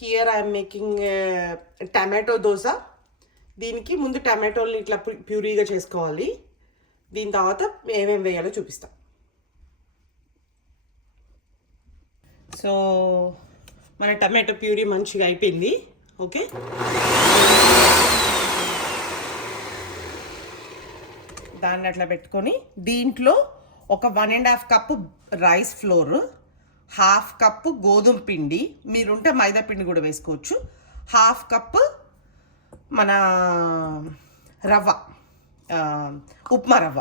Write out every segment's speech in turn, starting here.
Here I'm making tomato dosa. దీనికి ముందు టమాటోల్ని ఇట్లా ప్యూరీగా చేసుకోవాలి. దీని తర్వాత ఏమేమి వేయాలో చూపిస్తాం. సో మన టమాటో ప్యూరీ మంచిగా అయిపోయింది. ఓకే, దాన్ని అట్లా పెట్టుకొని దీంట్లో ఒక 1.5 కప్పు రైస్ ఫ్లోర్, 1/2 కప్పు గోధుమ పిండి, మీరుంటే మైదా పిండి కూడా వేసుకోవచ్చు, 1/2 కప్పు మన రవ్వ, ఉప్మా రవ్వ.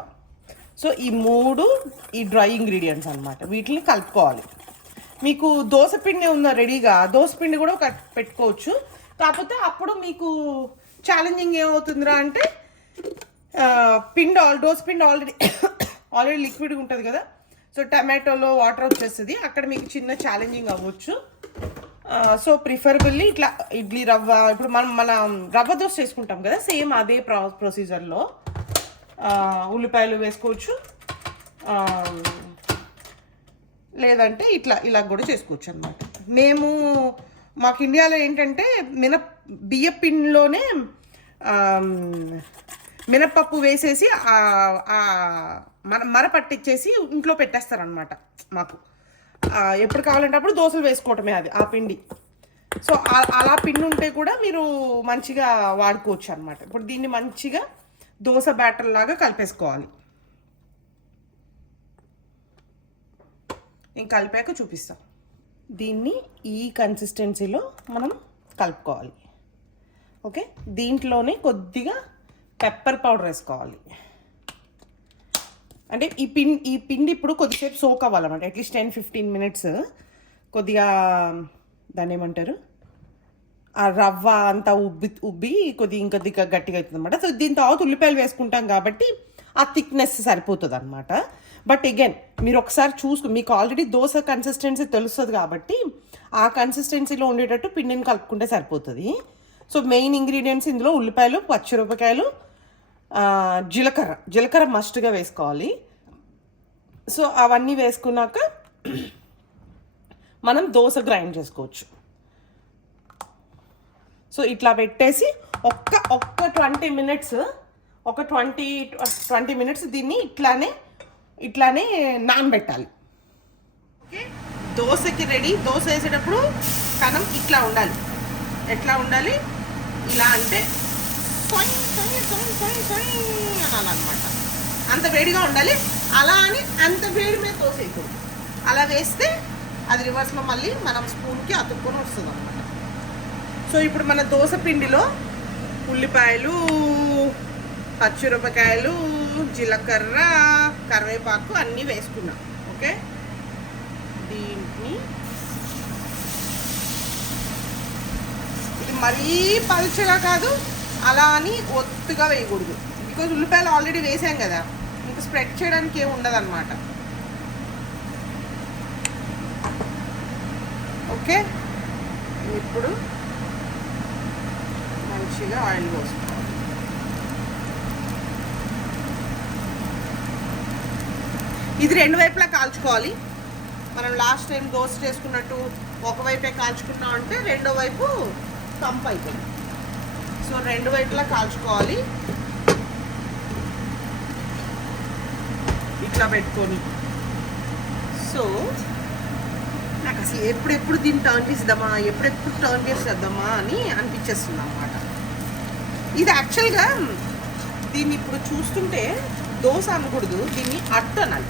సో ఈ 3 ఈ డ్రై ఇంగ్రీడియంట్స్ అనమాట. వీటిని కలుపుకోవాలి. మీకు దోశ పిండి ఉన్న రెడీగా దోశ పిండి కూడా పెట్టుకోవచ్చు. కాకపోతే అప్పుడు మీకు ఛాలెంజింగ్ ఏమవుతుందిరా అంటే దోశ పిండి ఆల్రెడీ లిక్విడ్గా ఉంటుంది కదా. సో టమాటోలో వాటర్ వచ్చేస్తుంది, అక్కడ మీకు చిన్న ఛాలెంజింగ్ అవ్వచ్చు. సో ప్రిఫరబుల్లీ ఇట్లా ఇడ్లీ రవ్వ, ఇప్పుడు మన రవ్వ దోశ చేసుకుంటాం కదా, సేమ్ అదే ప్రొసీజర్లో ఉల్లిపాయలు వేసుకోవచ్చు, లేదంటే ఇలా కూడా చేసుకోవచ్చు అనమాట. మాకు ఇండియాలో ఏంటంటే బియ్య పిండిలోనే మినప్పప్పు వేసేసి మర పట్టించేసి ఇంట్లో పెట్టేస్తారనమాట. మాకు ఎప్పుడు కావాలంటే అప్పుడు దోశలు వేసుకోవటమే ఆ పిండి. సో అలా పిండి ఉంటే కూడా మీరు మంచిగా వాడుకోవచ్చు అనమాట. ఇప్పుడు దీన్ని మంచిగా దోశ బ్యాటర్ లాగా కలిపేసుకోవాలి. నేను కలిపాక చూపిస్తాం. దీన్ని ఈ కన్సిస్టెన్సీలో మనం కలుపుకోవాలి. ఓకే, దీంట్లోనే కొద్దిగా పెప్పర్ పౌడర్ వేసుకోవాలి. అంటే ఈ పిండి ఇప్పుడు కొద్దిసేపు సోక్ అవ్వాలన్నమాట. అట్లీస్ట్ 10-15 మినిట్స్ కొద్దిగా దాన్ని ఏమంటారు, ఆ రవ్వ అంతా ఉబ్బి కొద్దిగా గట్టిగా అవుతుంది అనమాట. సో దీని తర్వాత ఉల్లిపాయలు వేసుకుంటాం కాబట్టి ఆ థిక్నెస్ సరిపోతుంది అనమాట. బట్ అగైన్ మీరు ఒకసారి మీకు ఆల్రెడీ దోశ కన్సిస్టెన్సీ తెలుస్తుంది కాబట్టి ఆ కన్సిస్టెన్సీలో ఉండేటట్టు పిండిని కలుపుకుంటే సరిపోతుంది. సో మెయిన్ ఇంగ్రీడియంట్స్ ఇందులో ఉల్లిపాయలు, పచ్చిమిరపకాయలు, జీలకర్ర మస్ట్గా వేసుకోవాలి. సో అవన్నీ వేసుకున్నాక మనం దోశ గ్రైండ్ చేసుకోవచ్చు. సో ఇట్లా పెట్టేసి ఒక్క 20 మినిట్స్ దీన్ని ఇట్లానే నానబెట్టాలి. Okay, దోశకి ready. దోశ వేసేటప్పుడు కనం ఇట్లా ఉండాలి. ఎట్లా ఉండాలి? ఇలా అంటే అనాలన్నమాట. అంత వేడిగా ఉండాలి. అలా అని అంత వేడి మీద దోశ వేయకూడదు. అలా వేస్తే అది రివర్స్లో మళ్ళీ మనం స్పూన్కి అతుక్కొని వస్తుంది అనమాట. సో ఇప్పుడు మన దోశ పిండిలో ఉల్లిపాయలు, పచ్చిమిరపకాయలు, జీలకర్ర, కరివేపాకు అన్నీ వేసుకున్నాం. ఓకే, దీన్ని ఇది మరీ పలుచగా కాదు, అలా అని ఒత్తుగా వేయకూడదు. బికాజ్ ఉల్లిపాయలు ఆల్రెడీ వేసాం కదా, ఇంకా స్ప్రెడ్ చేయడానికి ఏమి ఉండదు అనమాట. ఓకే, ఇప్పుడు మంచిగా ఆయిల్ పోసుకోవాలి. ఇది 2 వైపులా కాల్చుకోవాలి. మనం లాస్ట్ టైం దోశ చేసుకున్నట్టు ఒకవైపే కాల్చుకున్నాం అంటే రెండో వైపు కంపు అవుతుంది. సో 2 వైపులా కాల్చుకోవాలి. ఇట్లా పెట్టుకొని. సో నాకు అసలు ఎప్పుడెప్పుడు దీన్ని టర్న్ చేసేద్దామా అని అనిపించేస్తుంది అన్నమాట. ఇది యాక్చువల్గా దీన్ని ఇప్పుడు చూస్తుంటే దోశ అనకూడదు, దీన్ని అట్టు అనాలి.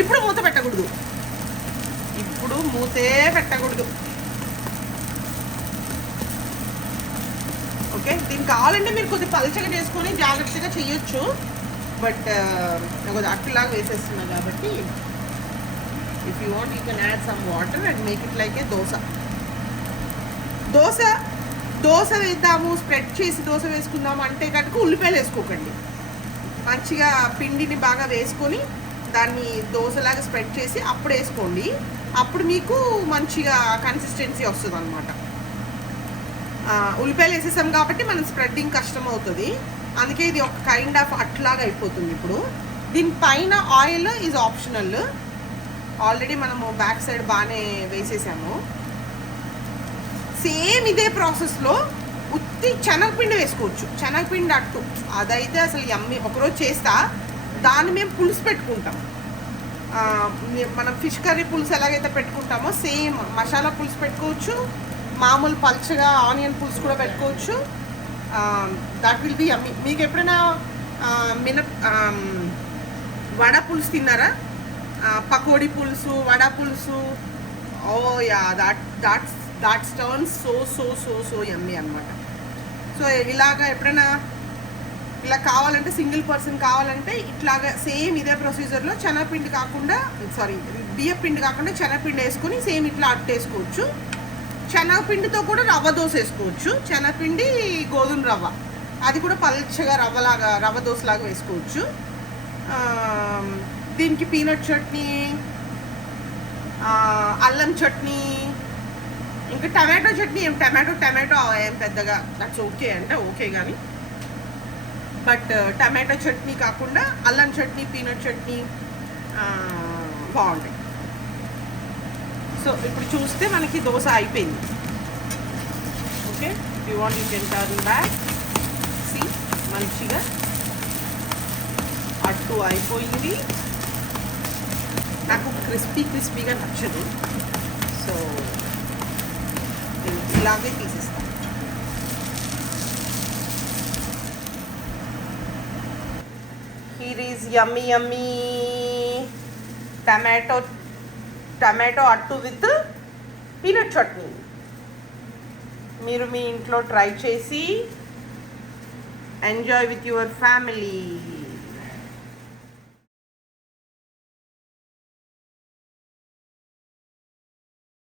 ఇప్పుడు మూతే పెట్టకూడదు. ఓకే, దీనికి కావాలంటే మీరు కొద్దిగా పలచగా చేసుకొని జాగ్రత్తగా చేయొచ్చు. బట్ కొద్దిగా అట్టులాగా వేసేస్తున్నా కాబట్టి if you want you can add some water and make it like ఏ దోశ వేద్దాము, స్ప్రెడ్ చేసి దోశ వేసుకుందాము అంటే కనుక ఉల్లిపాయలు వేసుకోకండి. మంచిగా పిండిని బాగా వేసుకొని దాన్ని దోశలాగా స్ప్రెడ్ చేసి అప్పుడు వేసుకోండి. అప్పుడు మీకు మంచిగా కన్సిస్టెన్సీ వస్తుంది అనమాట. ఉల్లిపాయలు వేసేసాం కాబట్టి మనం స్ప్రెడ్డింగ్ కష్టం అవుతుంది. అందుకే ఇది ఒక కైండ్ ఆఫ్ అట్లాగా అయిపోతుంది. ఇప్పుడు దీనిపైన ఆయిల్ ఈజ్ ఆప్షనల్. ఆల్రెడీ మనము బ్యాక్ సైడ్ బాగానే వేసేసాము. సేమ్ ఇదే ప్రాసెస్లో ఉత్తి శనగపిండి వేసుకోవచ్చు. శనగపిండి అట్టు అదైతే అసలు యమ్మీ. ఒకరోజు చేస్తా, దాన్ని మేము పులుసు పెట్టుకుంటాం. మనం ఫిష్ కర్రీ పులుసు ఎలాగైతే పెట్టుకుంటామో సేమ్ మసాలా పులుసు పెట్టుకోవచ్చు, మామూలు పల్చగా ఆనియన్ పులుసు కూడా పెట్టుకోవచ్చు. That will be yummy. మీకు ఎప్పుడైనా వడ పులుసు తిన్నారా? పకోడీ పులుసు, వడ పులుసు. Oh yeah, that turns so yummy అనమాట. సో ఇలాగా ఎప్పుడైనా ఇలా కావాలంటే, సింగిల్ పర్సన్ కావాలంటే ఇట్లాగా సేమ్ ఇదే ప్రొసీజర్లో శనగపిండి కాకుండా, బియ్యపిండి కాకుండా శనగపిండి వేసుకొని సేమ్ ఇట్లా అట్టేసుకోవచ్చు. శనగపిండితో కూడా రవ్వ దోశ వేసుకోవచ్చు. శనగపిండి, గోధుమ రవ్వ, అది కూడా పల్చగా రవ్వ దోశలాగా వేసుకోవచ్చు. దీనికి పీనట్ చట్నీ, అల్లం చట్నీ, ఇంకా టమాటో చట్నీ. టమాటో ఏం పెద్దగా దట్స్ ఓకే అంటే ఓకే, కానీ బట్ టమాటో చట్నీ కాకుండా అల్లం చట్నీ, పీనట్ చట్నీ బాగుంటాయి. సో ఇప్పుడు చూస్తే మనకి దోశ అయిపోయింది. Okay, you want you can turn back. See, మంచిగా అట్టు అయిపోయింది. నాకు క్రిస్పీగా నచ్చదు, సో ఇలాగే తీసేస్తాను. Here is yummy టమాటో అట్టు విత్ పీనట్ చట్నీ. మీరు మీ ఇంట్లో ట్రై చేసి ఎంజాయ్ విత్ యువర్ ఫ్యామిలీ.